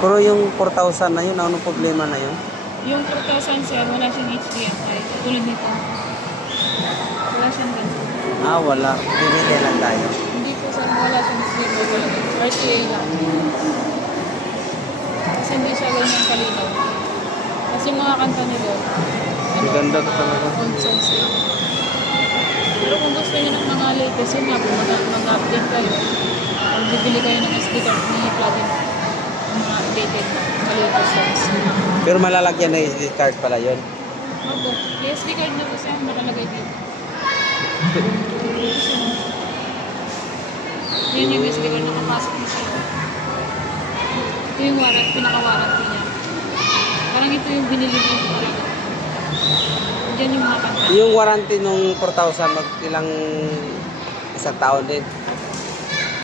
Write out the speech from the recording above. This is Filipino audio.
Pero yung 4,000 na yun, anong problema na yun? Yung 4,000 sir, wala siyang HDMI. Tulad nito. Wala siyang ganito. Wala. Pinili lang tayo. Hindi po sir, wala siyang HDMI talaga. RCA lang. Kasi hindi siya ganyan kalinaw. Kasi mga kanta nila, Ganda ka talaga. old songs lang. Pero kung gusto niyo ng mga latest, yun nga po, mag-update kayo. Or bibili kayo ng SD card, may plugin ng mga updated na latest songs. Pero malalagyan na SD card pala yun. Opo, SD card na po siya, nakalagay dito. Yun yung SD card na kapasok na siya. Ito yung pinaka-warranty niya. Parang ito yung binili niya parang diyan yung mga kanta. Yung warranty nung 4,000, ilang isang taon din?